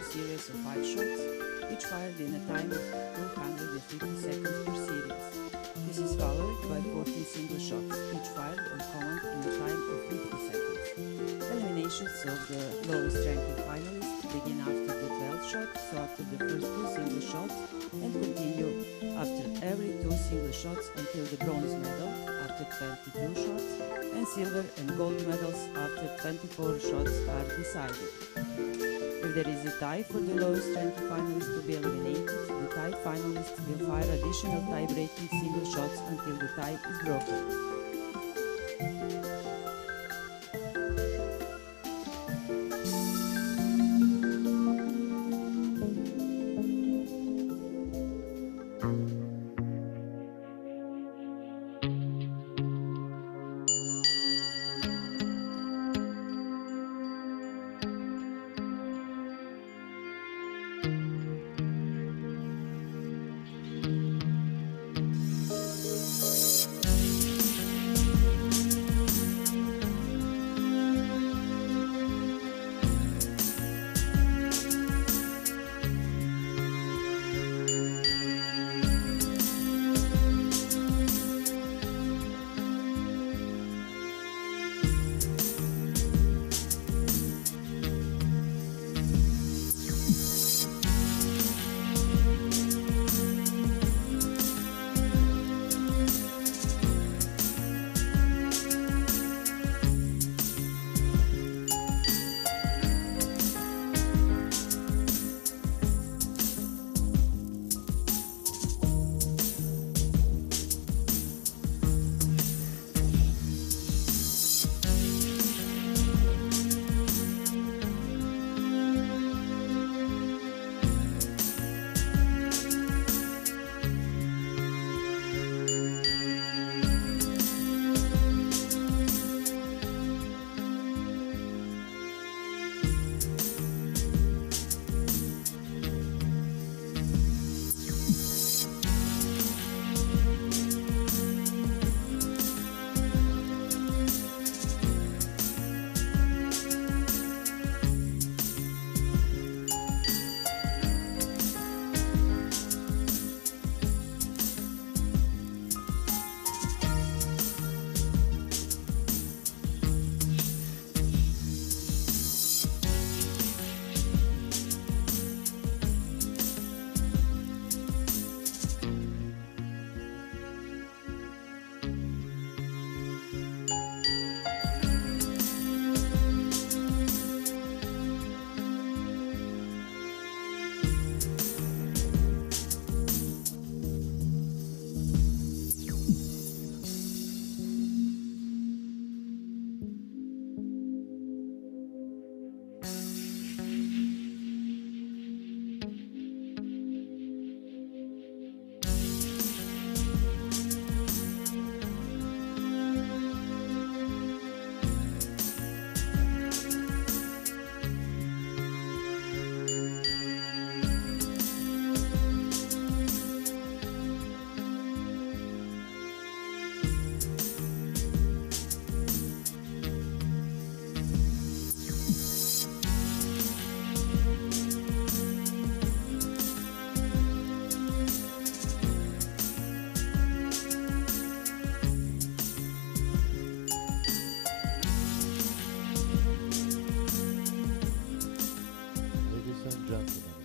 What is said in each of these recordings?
two series of 5 shots, each fired in a time of 250 seconds per series. This is followed by 14 single shots, each fired on command in a time of 50 seconds. Eliminations of the lowest ranking finalists begin after the 12th shot, so after the first 2 single shots, and continue after every 2 single shots until the bronze medal after 22 shots, and silver and gold medals after 24 shots are decided. If there is a tie for the lowest ranking finalist to be eliminated, the tie finalist will fire additional tie-breaking single shots until the tie is broken.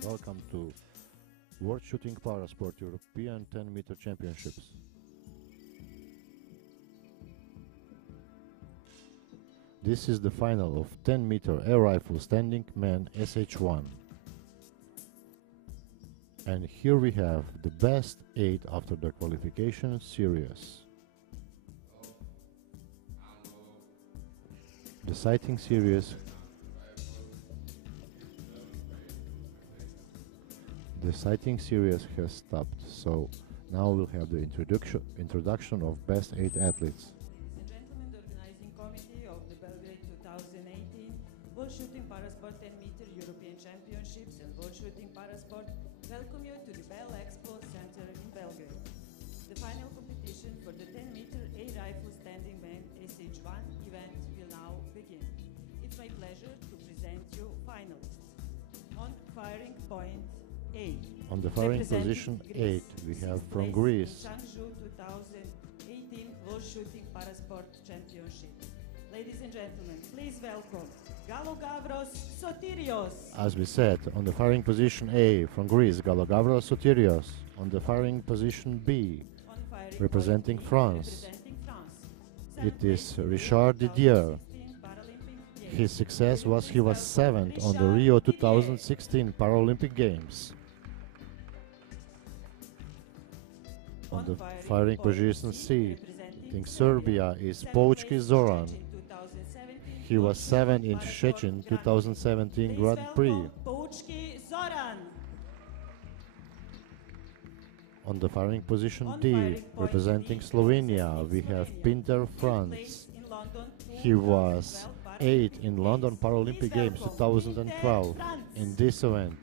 Welcome to World Shooting Parasport European 10-meter Championships. This is the final of 10-meter air rifle standing man SH1. And here we have the best 8 after the qualification series. The sighting series has stopped, so now we'll have the introduction of best 8 athletes. Ladies and gentlemen, the organizing committee of the Belgrade 2018 World Shooting Parasport 10-meter European Championships and World Shooting Parasport welcome you to the Bell Expo Center in Belgrade. The final competition for the 10-meter air rifle standing man SH1 event will now begin. It's my pleasure to present you finalists. On 5 firing point 8. On the firing Representing position 8, we have sixth from place Greece. in Changzhou 2018 World Shooting Parasport Championship. Ladies and gentlemen, please welcome Galogavros Sotirios. As we said, on the firing position A, from Greece, Galogavros Sotirios. On the firing position B, On firing representing point B, France, representing France. it is Seventh place Richard Didier. 2016 Paralympic Games. His success was he was Please welcome 7th on the Richard Rio Didier. 2016 Paralympic Games. On the firing position C, I think Serbia is Pouchki Zoran. He was 7th in Szczecin 2017 Grand Prix. Pouchki Zoran. On the firing position On D, firing point representing D, Slovenia, representing we have Slovenia. Pinter Fifth Franz. place in London He was 8th in London Paralympic Games welcome 2012 Pinter Franz. in this event.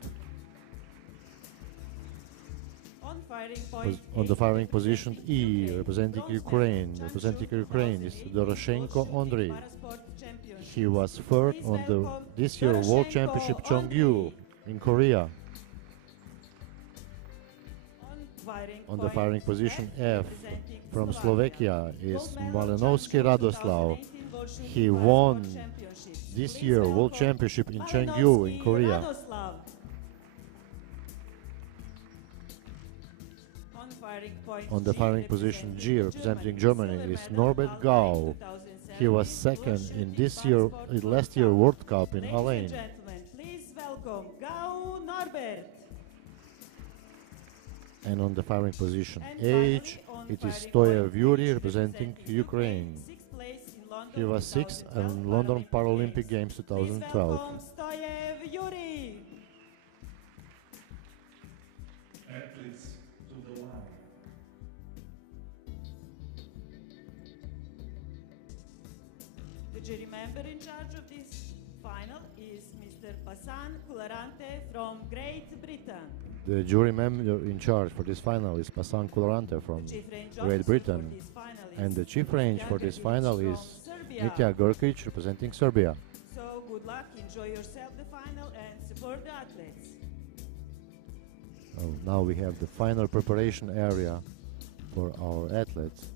On firing point On the eight, firing position E, UK, representing bronze Ukraine, medal, representing Changzhou Ukraine is 2008 Doroshenko World Andrei. Shooting Parasport Championship. He was third Please on the welcome this year World Doroshenko Championship Andrei. Cheongju in Korea. On the point firing position F, representing from Slovakia Slovakia is Gold medal, Malinowski Changzhou Radoslav. 2018 World Shooting He Parasport won Championship. this Please year World welcome Championship in Cheongju in Malinowski Korea. Radoslav. On firing point On the G, firing position G, representing Germany, silver is medal, Norbert Alpine Gau. 2007 He was World second in Shooting this year, Parasport last year World World Cup in Ladies and Alain. gentlemen, please welcome Gau Norbert. And on the firing position And H, finally, on it is firing Stoya point Vyuri H, representing Ukraine. Sixth place in London He was 6th in London Paralympic Games Please 2012. welcome Stoyev Yuri. Athletes to the line. The jury member in charge of this final is Mr. Pasan Kularante from Great Britain. The jury member in charge for this final is Pasan Kulorante from The chief range Great officer Britain, for this final is and the chief range for this Gergic final from is Serbia. Mitja Gorkic representing Serbia. So good luck, enjoy yourself the final and support the athletes. Oh, now we have the final preparation area for our athletes.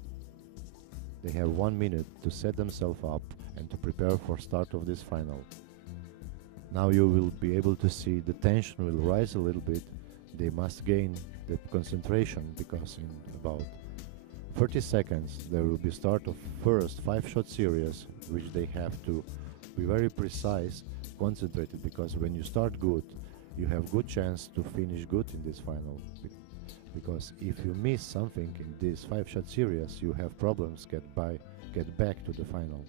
They have 1 minute to set themselves up and to prepare for start of this final. Now you will be able to see the tension will rise a little bit. They must gain the concentration because in about 30 seconds there will be start of first 5-shot series, which they have to be very precise, concentrated, because when you start good, you have good chance to finish good in this final. Because if you miss something in this 5-shot series, you have problems get back to the final.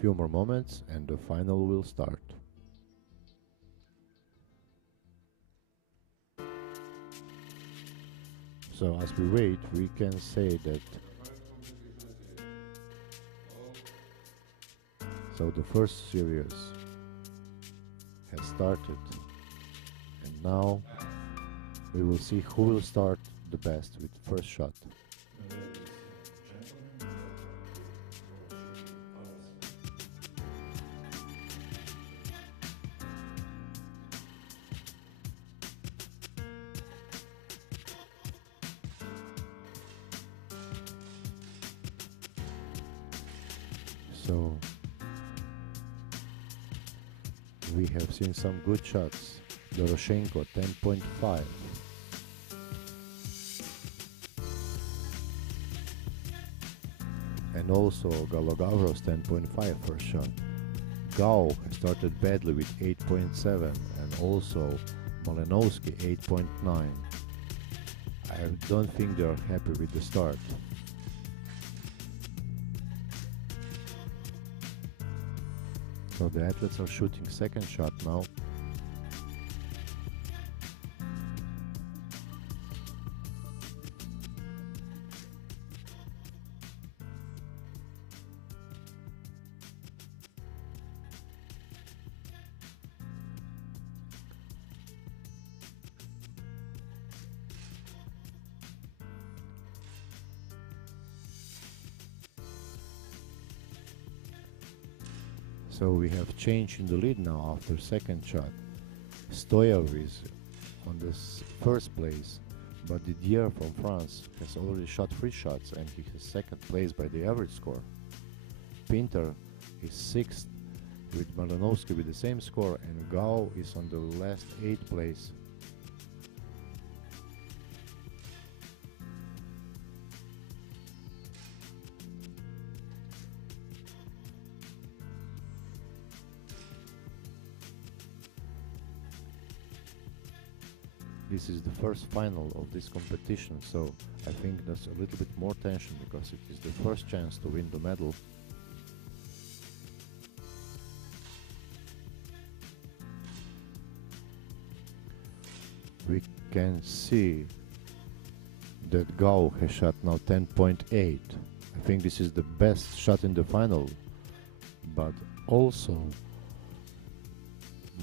Few more moments and the final will start. So as we wait, we can say that so the first series has started, and now we will see who will start the best with the first shot. So we have seen some good shots. Doroshenko 10.5. And also Galogavros 10.5 first shot. Gau started badly with 8.7 and also Malinowski 8.9. I don't think they are happy with the start. So the athletes are shooting second shot now. So we have change in the lead now after second shot. Stoyev is on this first place, but Didier from France has already shot 3 shots and he has second place by the average score. Pinter is 6th with Malinovsky with the same score, and Gao is on the last 8th place. This is the first final of this competition, so I think there's a little bit more tension because it is the first chance to win the medal. We can see that Gao has shot now 10.8. I think this is the best shot in the final, but also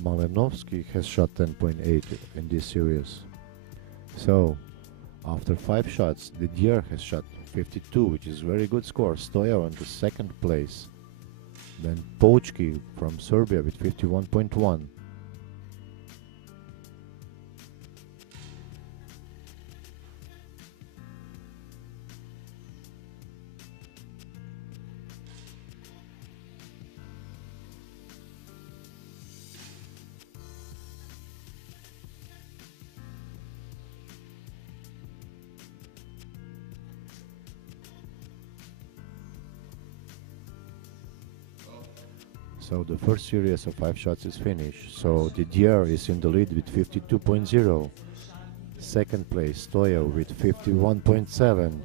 Malinovsky has shot 10.8 in this series. So after 5 shots, Didier has shot 52, which is very good score. Stoyev on the second place. Then Pochki from Serbia with 51.1. So the first series of 5 shots is finished. So Didier is in the lead with 52.0. Second place Stoyev with 51.7.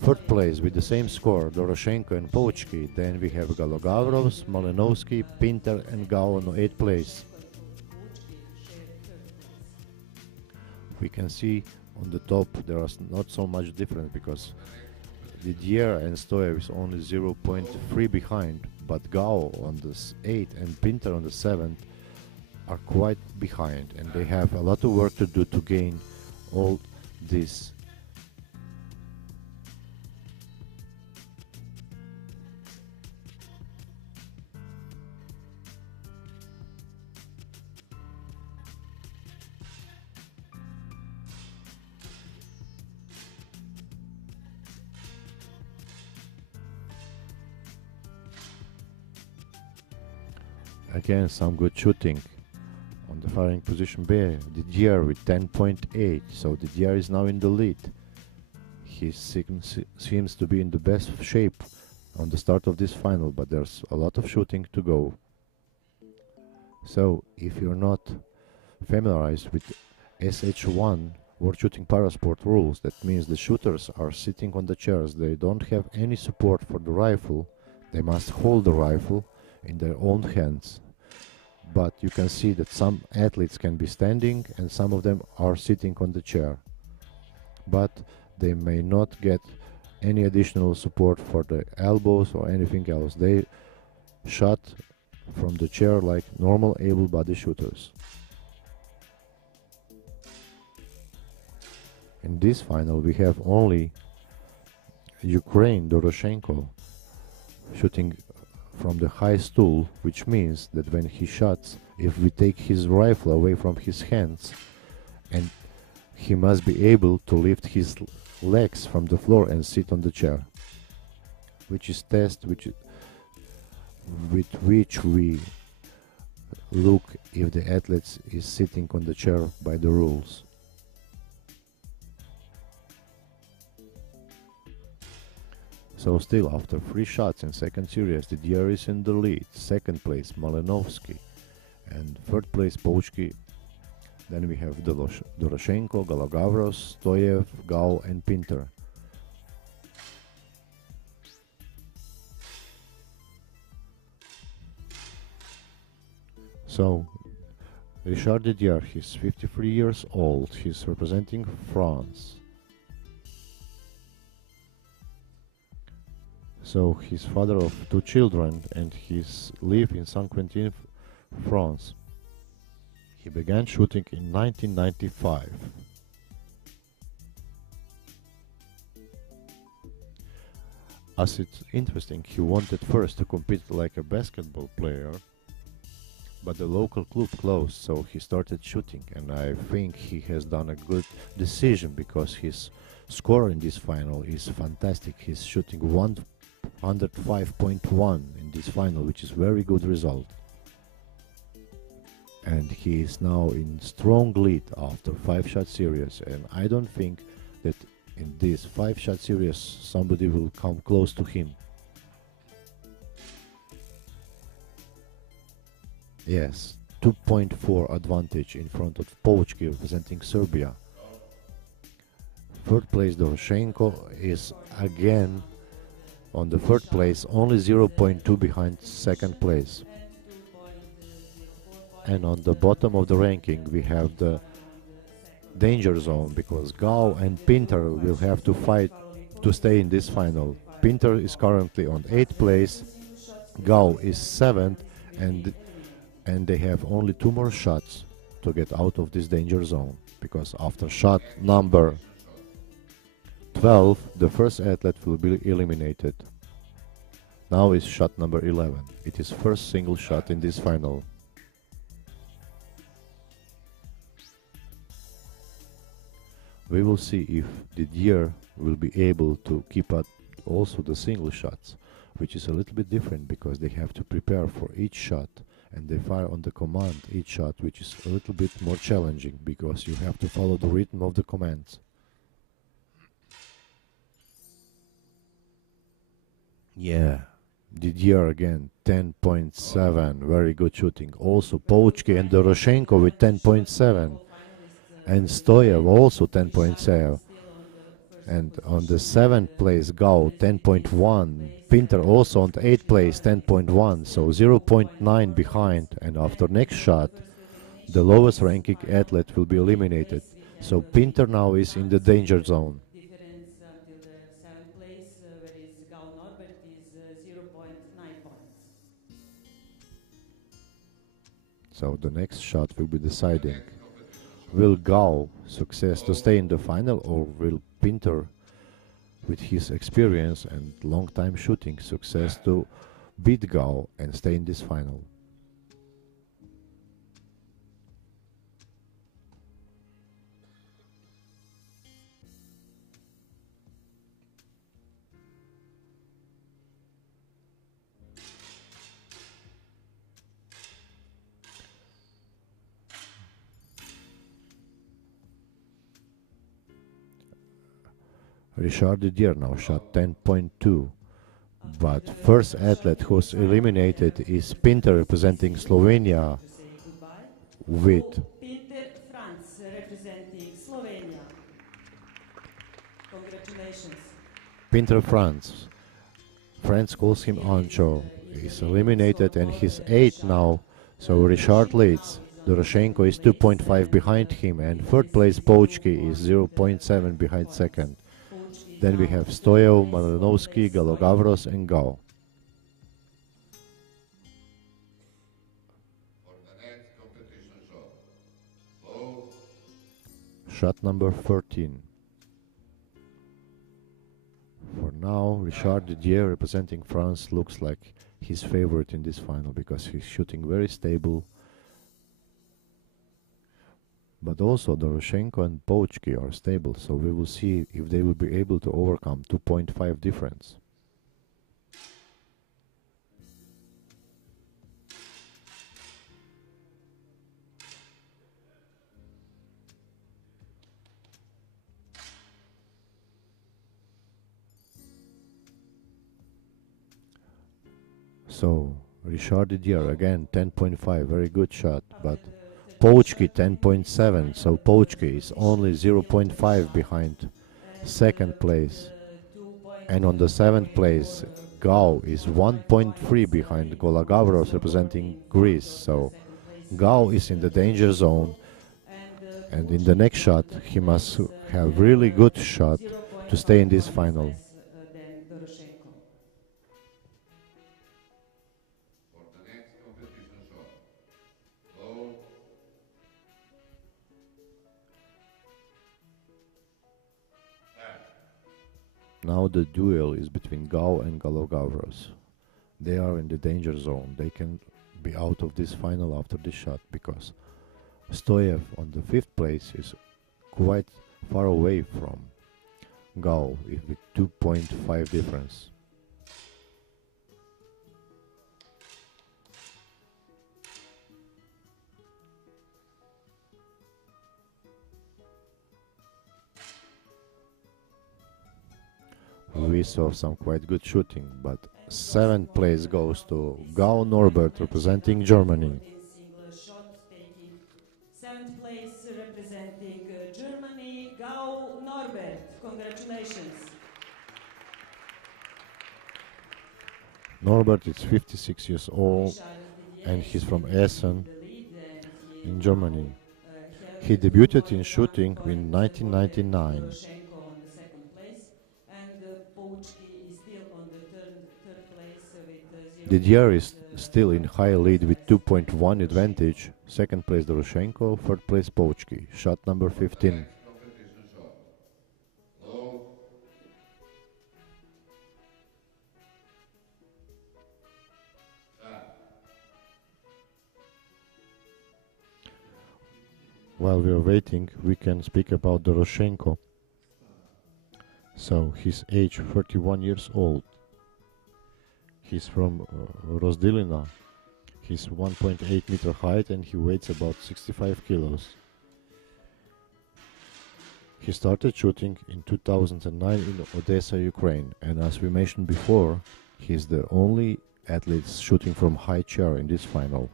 Third place with the same score Doroshenko and Pochki. Then we have Galogavrovs, Malinovsky, Pinter and Gao on 8th place. We can see on the top there is not so much difference because Didier and Stoyev is only 0.3 behind, but Gao on the 8th and Pinter on the 7th are quite behind, and they have a lot of work to do to gain all this. Again, some good shooting on the firing position B. Didier with 10.8, so Didier is now in the lead. He seems to be in the best shape on the start of this final, but there's a lot of shooting to go. So if you're not familiarized with SH1 World Shooting Parasport rules, that means the shooters are sitting on the chairs. They don't have any support for the rifle. They must hold the rifle in their own hands. But you can see that some athletes can be standing and some of them are sitting on the chair. But they may not get any additional support for the elbows or anything else. They shot from the chair like normal able-bodied shooters. In this final we have only Ukraine Doroshenko shooting from the high stool, which means that when he shoots, if we take his rifle away from his hands, and he must be able to lift his legs from the floor and sit on the chair, which is test with which we look if the athlete is sitting on the chair by the rules. So still after 3 shots in second series, Didier is in the lead. Second place Malinovsky and third place Pochki. Then we have Doroshenko, Galogavros, Stoyev, Gao and Pinter. So Richard Didier, he's 53 years old, he's representing France. So he's father of 2 children and he's live in Saint-Quentin, France. He began shooting in 1995. as it's interesting, he wanted first to compete like a basketball player, but the local club closed, so he started shooting, and I think he has done a good decision because his score in this final is fantastic. He's shooting 105.1 in this final, which is very good result. And he is now in strong lead after 5-shot series, and I don't think that in this 5-shot series somebody will come close to him. Yes, 2.4 advantage in front of Pochki representing Serbia. Third place Doroshenko is again on the third place, only 0.2 behind second place. And on the bottom of the ranking we have the danger zone, because Gao and Pinter will have to fight to stay in this final. Pinter is currently on 8th place, Gao is 7th, and they have only 2 more shots to get out of this danger zone, because after shot number 12 the first athlete will be eliminated. Now is shot number 11. It is first single shot in this final. We will see if Didier will be able to keep up also the single shots, which is a little bit different because they have to prepare for each shot and they fire on the command each shot, which is a little bit more challenging because you have to follow the rhythm of the commands. Yeah, Didier again, 10.7, very good shooting. Also Pochki and Doroshenko with 10.7. And Stoyev also 10.7, and on the 7th place Gao 10.1, Pinter also on the 8th place 10.1, so 0.9 behind, and after next shot the lowest ranking athlete will be eliminated, so Pinter now is in the danger zone. Difference until the 7th place, where is Gao Norbert is 0.9 points. So the next shot will be deciding. Will Gao success to stay in the final, or will Pinter, with his experience and long time shooting, success to beat Gao and stay in this final? Richard Didier now shot 10.2, but first athlete who's eliminated is Pinter representing Slovenia with Pinter France representing Slovenia. Congratulations. Pinter France. France calls him Ancho. He's eliminated and he's 8 now, so Richard leads. Doroshenko is 2.5 behind him, and third place Pochki is 0.7 behind second. Then we have Stoyev, Malinovsky, Galogavros and Gao. For the next competition shot. Low. Shot number 13. For now, Richard Didier representing France looks like his favorite in this final because he's shooting very stable. But also Doroshenko and Pochki are stable, so we will see if they will be able to overcome 2.5 difference. So Richard Didier again 10.5, very good shot, but Pochki 10.7, so Pochki is only 0.5 behind second place. And on the 7th place, Gao is 1.3 behind Golagavros representing Greece, so Gao is in the danger zone, and in the next shot he must have really good shot to stay in this final. For the next competition shot. Low. Now the duel is between Gao and Galogavros. They are in the danger zone. They can be out of this final after this shot because Stoyev on the 5th place is quite far away from Gao with 2.5 difference. We saw some quite good shooting, but 7th place goes to Gao Norbert representing Germany. 7th place representing Germany, Gao Norbert. Congratulations. Norbert is 56 years old and he's from Essen in Germany. He debuted in shooting in 1999. Didier is still in high lead with 2.1 advantage. 2nd place Doroshenko, 3rd place Pochki. Shot number 15. Next competition shot. Load. Start. While we are waiting, we can speak about Doroshenko. So, he's age 31 years old. He's from Rozdilina. He's 1.8 meter height and he weighs about 65 kilos. He started shooting in 2009 in Odessa, Ukraine, and as we mentioned before, he's the only athlete shooting from high chair in this final.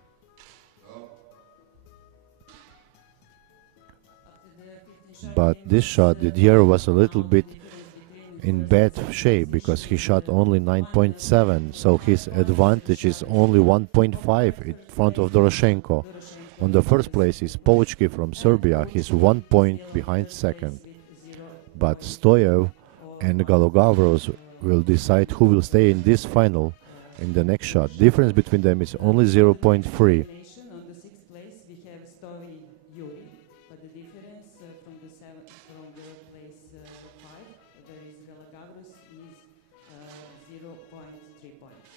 But this shot, Didier was a little bit in bad shape because he shot only 9.7, so his advantage is only 1.5 in front of Doroshenko. On the 1st place is Pochki from Serbia, he's 1 point behind 2nd. But Stoyev and Galogavros will decide who will stay in this final in the next shot. Difference between them is only 0.3. On the 6th place we have Stoy Yuri, but the difference from the place 5, there is Galagavros, is 0.3 points.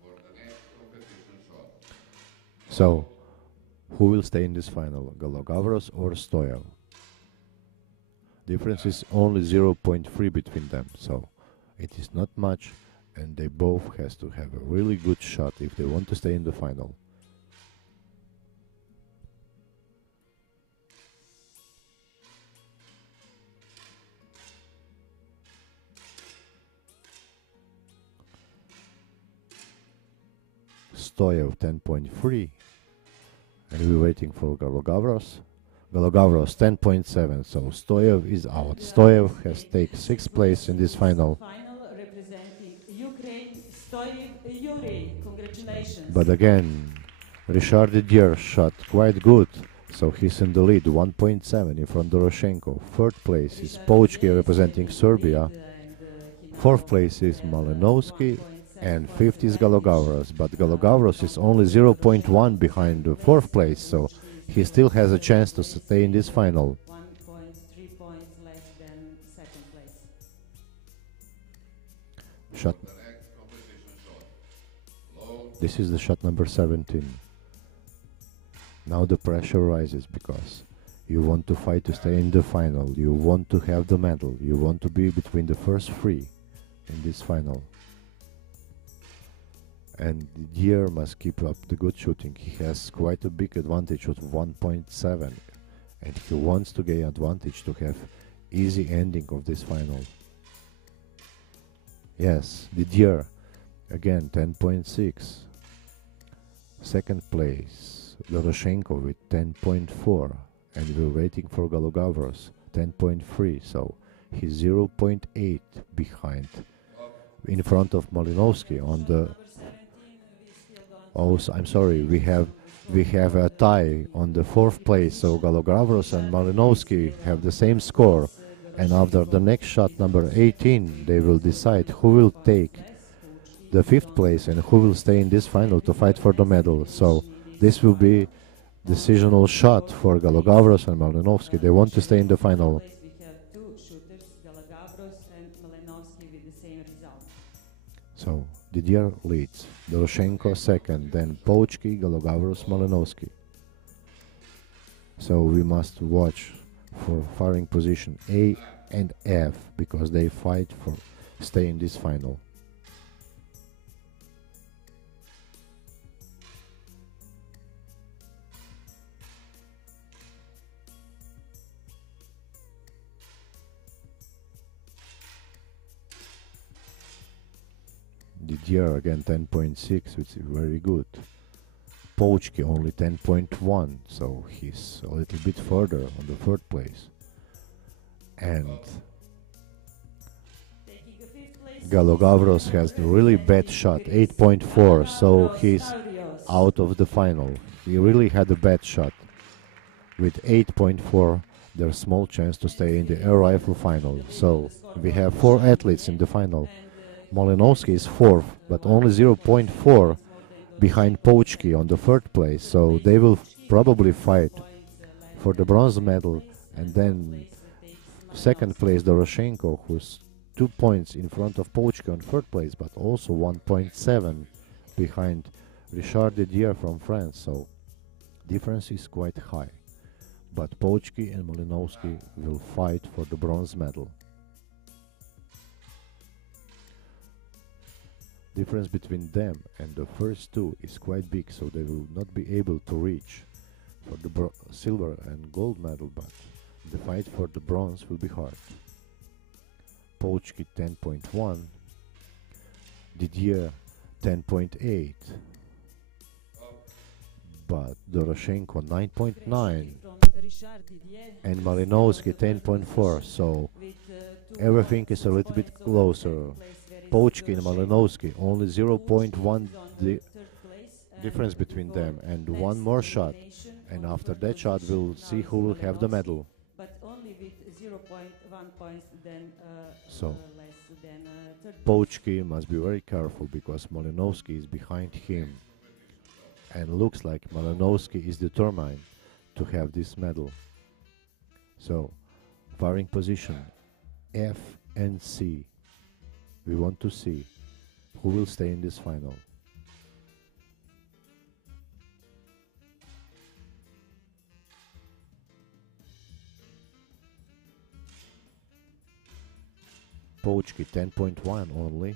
For the next competition shot. So, who will stay in this final, Galogavros or Stoyev? Difference is only 0.3 between them, so it is not much, and they both has to have a really good shot if they want to stay in the final. Stoyev 10.3, and we're waiting for Galogavros. Galogavros 10.7, so Stoyev is out. Stoyev has taken 6th place in this final. Final representing Ukraine, Stoy Yuri. Congratulations. But again, Richard Didier shot quite good, so he's in the lead, 1.7 in front of Doroshenko. 3rd place is Pochki representing Serbia. 4th place is Malinovsky, and 5th is Galogavros. But Galogavros is only 0.1 behind the 4th place, so he still has a chance to stay in this final. 1.3 points less than 2nd place. Shot. The next competition shot. Load. This is the shot number 17. Now the pressure rises because you want to fight to stay in the final. You want to have the medal. You want to be between the first 3 in this final. And Didier must keep up the good shooting. He has quite a big advantage of 1.7, and he wants to gain advantage to have easy ending of this final. Yes, Didier again 10.6. 2nd place Doroshenko with 10.4, and we're waiting for Galogavros 10.3, so he's 0.8 behind in front of Malinovsky on the. Oh, I'm sorry, we have a tie on the 4th place, so Galogavros and Malinovsky have the same score, and after the next shot, number 18, they will decide who will take the 5th place and who will stay in this final to fight for the medal. So this will be decisional shot for Galogavros and Malinovsky. They want to stay in the final. We have 2 So Didier leads, Doroshenko second, then Pouchki, Galogavros, Malinovsky. So we must watch for firing position A and F because they fight for stay in this final. Didier again 10.6, which is very good. Pouchki only 10.1, so he's a little bit further on the third place. And Galogavros has the really bad shot, 8.4, so he's out of the final. He really had a bad shot. With 8.4, there's small chance to stay in the air rifle final. So we have 4 athletes in the final. Malinovsky is 4th, but only 0.4 behind Pouchki on the 3rd place, so they will probably fight for the bronze medal. And then 2nd place Doroshenko, who's 2 points in front of Pouchki on 3rd place, but also 1.7 behind Richard Didier from France, so difference is quite high. But Pouchki and Malinovsky will fight for the bronze medal. Difference between them and the first two is quite big, so they will not be able to reach for the silver and gold medal, but the fight for the bronze will be hard. Pouchki 10.1, Didier 10.8, but Doroshenko 9.9 and Malinovsky 10.4, so everything is a little bit closer. Pouchki and Malinovsky only 0.1 difference between them, and one more shot, and after that shot we'll see who will have the medal. But only with 0.1 points So less than third place. Pouchki must be very careful because Malinovsky is behind him, and looks like Malinovsky is determined to have this medal. So firing position F and C. We want to see who will stay in this final. Pouchki 10.1 only.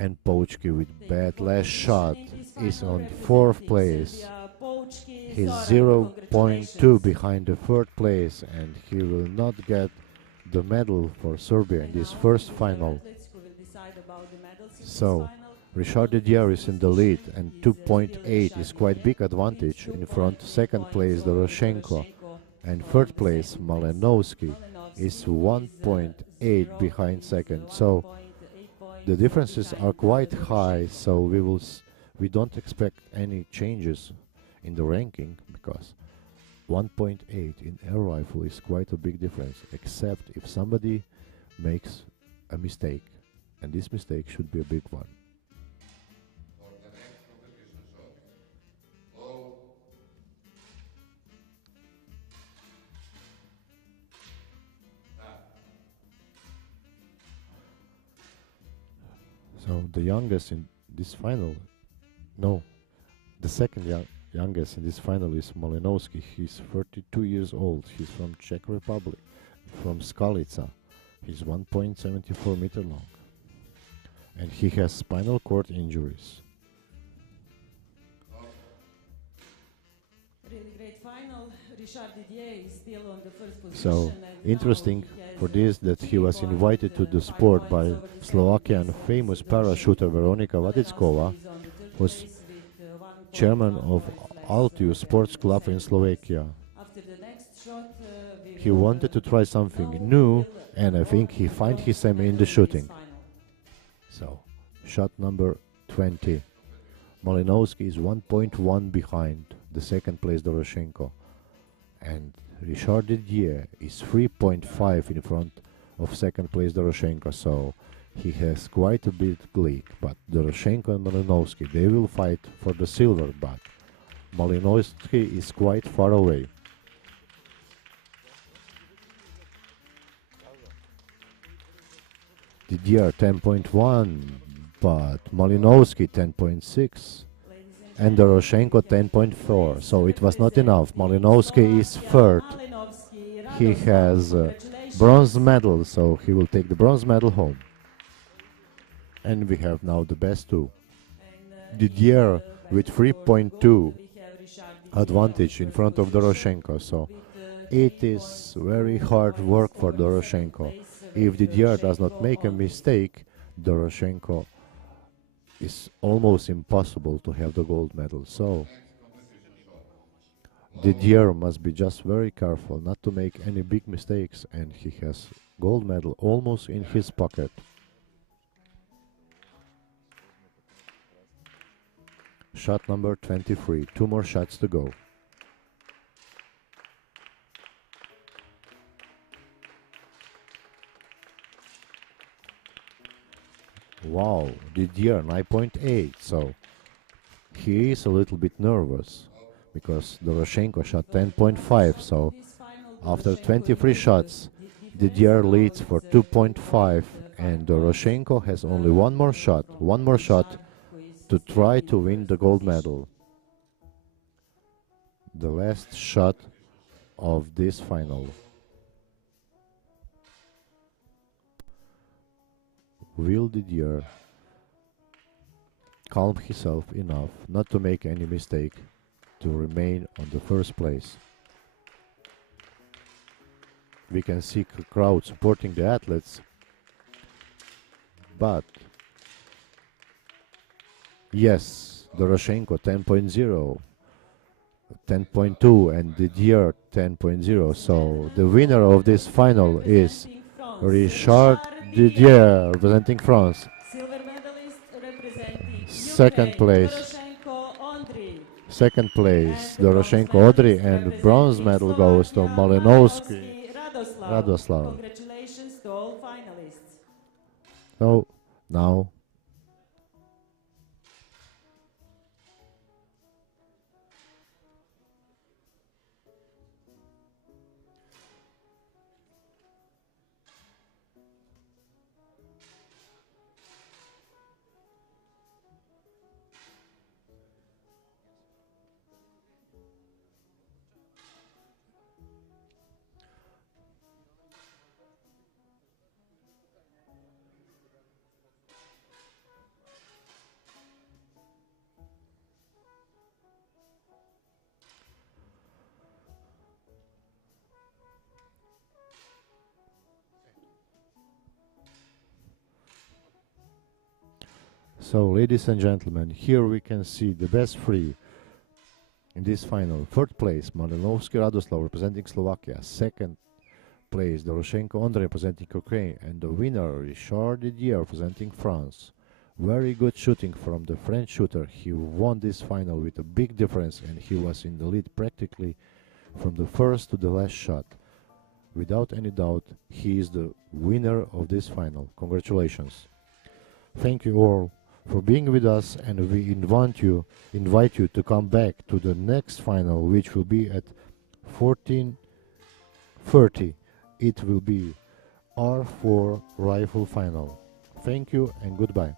And Pouchki with bad last shot is on 4th place. He's 0.2 behind the 3rd place, and he will not get the medal for Serbia in this first final. So Richard Didier is in the lead, and 2.8 is quite big advantage in front. 2nd place Doroshenko, and 3rd place Malinovsky is 1.8 behind 2nd. So the differences are quite high, so we don't expect any changes in the ranking, because 1.8 in air rifle is quite a big difference, except if somebody makes a mistake, and this mistake should be a big one. For the next competition shot. Low. So the youngest in this final, no, the second youngest in this final is Malinovsky. He's 32 years old. He's from Czech Republic, from Skalica. He's 1.74 meter long, and he has spinal cord injuries. Really great final. Richard Didier is still on the first position. So and interesting now he has for this that he was 3 invited to points, the 5 sport by points over the Slovakian second place. famous parachuter Veronika Vatickova, Malinovsky is on the third who's place with, 1 chairman point, of 1 point less Altius than Sports the Club in second Slovakia. place. After the next shot, He wanted to try something new, and I think he find his aim in the shooting. So, shot number 20. Malinovsky is 1.1 behind the 2nd place Doroshenko, and Richard Didier is 3.5 in front of 2nd place Doroshenko, so he has quite a big lead. But Doroshenko and Malinovsky, they will fight for the silver, but Malinovsky is quite far away. Didier 10.1, but Malinovsky 10.6, and Doroshenko 10.4. So it was not enough. Malinovsky is third. He has a bronze medal, so he will take the bronze medal home. And we have now the best two. Didier with 3.2 advantage in front of Doroshenko, so it is very hard work for Doroshenko. If Didier does not make a mistake, Doroshenko is almost impossible to have the gold medal. So Didier must be just very careful not to make any big mistakes, and he has gold medal almost in his pocket. Shot number 23, 2 more shots to go. Wow, Didier 9.8, so he is a little bit nervous because Doroshenko shot 10.5, so after 23 shots, Didier leads for 2.5 and Doroshenko has only one more shot to try to win the gold medal. The last shot of this final. Will Didier calm himself enough not to make any mistake to remain on the first place? We can see a crowd supporting the athletes, but yes, Doroshenko 10.0, 10.2 and Didier 10.0, so the winner of this final is Richard Didier, representing France. Silver medalist representing Second place, Doroshenko Audrey, and bronze medal goes to Malinovsky Radoslav. Congratulations to all finalists. So now so, ladies and gentlemen, here we can see the best three in this final. Third place, Malinovsky Radoslav representing Slovakia. Second place, Doroshenko Andrei representing Ukraine. And the winner, Richard Didier representing France. Very good shooting from the French shooter. He won this final with a big difference and he was in the lead practically from the first to the last shot. Without any doubt, he is the winner of this final. Congratulations. Thank you all for being with us, and we invite you to come back to the next final, which will be at 14:30. It will be R4 rifle final. Thank you and goodbye.